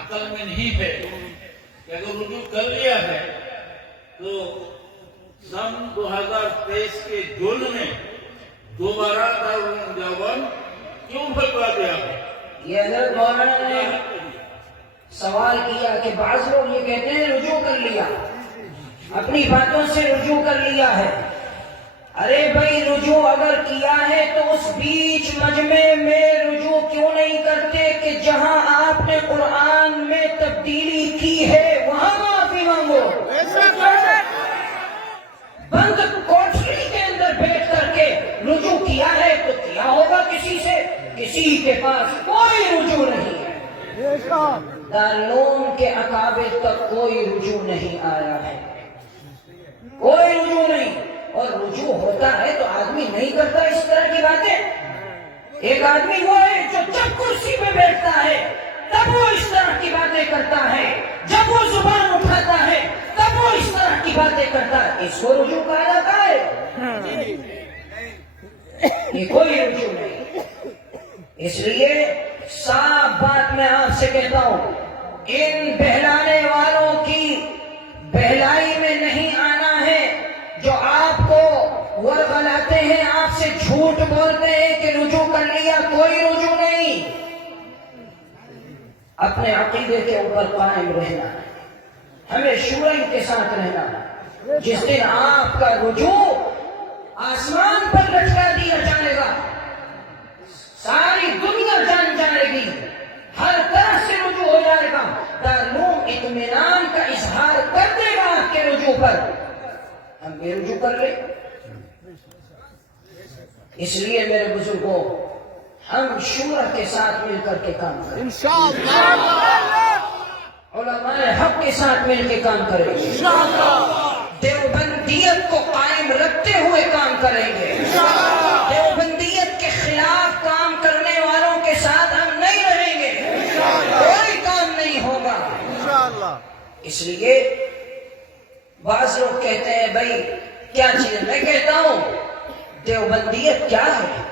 عقل میں نہیں ہے کہ اگر رجوع کر لیا ہے تو سن 2023 کے جون میں دوبارہ دارالعلوم دیوبند کیوں بھجوا دیا ہے؟ یہ حضرت مولانا نے سوال کیا کہ بعض لوگ یہ کہتے ہیں رجوع کر لیا، اپنی باتوں سے رجوع کر لیا ہے۔ ارے بھائی رجوع اگر کیا ہے تو اس بیچ مجمع میں رجوع کیوں نہیں کرتے کہ جہاں آپ نے قرآن میں تبدیلی کی ہے وہاں معافی مانگو؟ بند کوٹری کے اندر بیٹھ کر کے رجوع کیا ہے تو کیا ہوگا کسی سے؟ کسی کے پاس کوئی رجوع نہیں ہے۔ دارالعلوم کے اکابر تک کوئی رجوع نہیں آیا ہے، کوئی رجوع نہیں۔ اور رجوع ہوتا ہے تو آدمی نہیں کرتا اس طرح کی باتیں۔ ایک آدمی وہ ہے جو جب کرسی پہ بیٹھتا ہے تب وہ اس طرح کی باتیں کرتا ہے، جب وہ زبان اٹھاتا ہے تب وہ اس طرح کی باتیں کرتا ہے، اس کو رجوع کہا جاتا ہے؟ یہ کوئی رجوع نہیں۔ اس لیے صاف بات میں آپ سے کہتا ہوں، ان بہلانے والوں کی بہلائی میں نہیں آنا ہے، جو آپ کو ورغلاتے ہیں، آپ سے جھوٹ بولتے ہیں کہ رجوع کر لیا، کوئی رجوع نہیں۔ اپنے عقیدے کے اوپر قائم رہنا، ہمیں شورئی کے ساتھ رہنا۔ جس دن آپ کا رجوع آسمان پر لٹکا دیا جائے گا، ساری دنیا جان جائے گی، ہر طرح سے رجوع ہو جائے گا، دارالعلوم اطمینان کا اظہار کر دے گا آپ کے رجوع پر، ہم بھی رجوع کر لیں۔ اس لیے میرے بزرگوں، ہم شورا کے ساتھ مل کر کے کام کریں، علماء حق کے ساتھ مل کے کام کریں گے، دیوبندیت کو قائم رکھتے ہوئے کام کریں گے، دیوبندیت کے خلاف کام کرنے والوں کے ساتھ ہم نہیں رہیں گے، کوئی کام نہیں ہوگا۔ اس لیے بعض لوگ کہتے ہیں بھائی کیا چیز ہے؟ میں کہتا ہوں دیوبندیت کیا ہے؟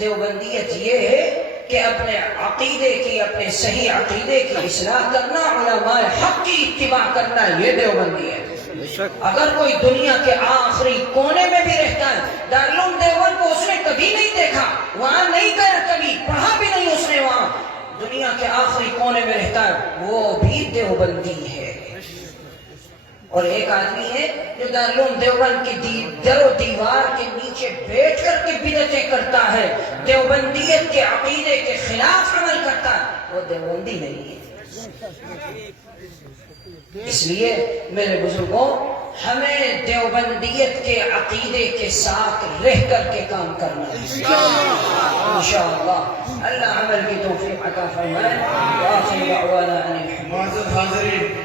دیوبندیت یہ ہے کہ اپنے عقیدے کی، اپنے صحیح عقیدے کی اصلاح کرنا، علماء حق کی اتباع کرنا، یہ دیوبندیت ہے۔ اگر کوئی دنیا کے آخری کونے میں بھی رہتا ہے، دارالعلوم دیوبند کو اس نے کبھی نہیں دیکھا، وہاں نہیں گیا، کبھی پڑھا بھی نہیں اس نے، وہاں دنیا کے آخری کونے میں رہتا ہے، وہ بھی دیوبندی ہے۔ اور ایک آدمی ہے جو دارالعلوم دیوبند کی در و دیوار کے نیچے بیٹھ کر کے بدعتیں کرتا ہے، دیوبندیت کے عقیدے کے خلاف عمل کرتا ہے، وہ دیوبندی نہیں ہے۔ اس لیے میرے بزرگوں، ہمیں دیوبندیت کے عقیدے کے ساتھ رہ کر کے کام کرنا ہے انشاءاللہ۔ اللہ عمل کی توفیق عطا فرمائے۔ وآخر دعوانا ان الحمد للہ۔ معزز حاضرین،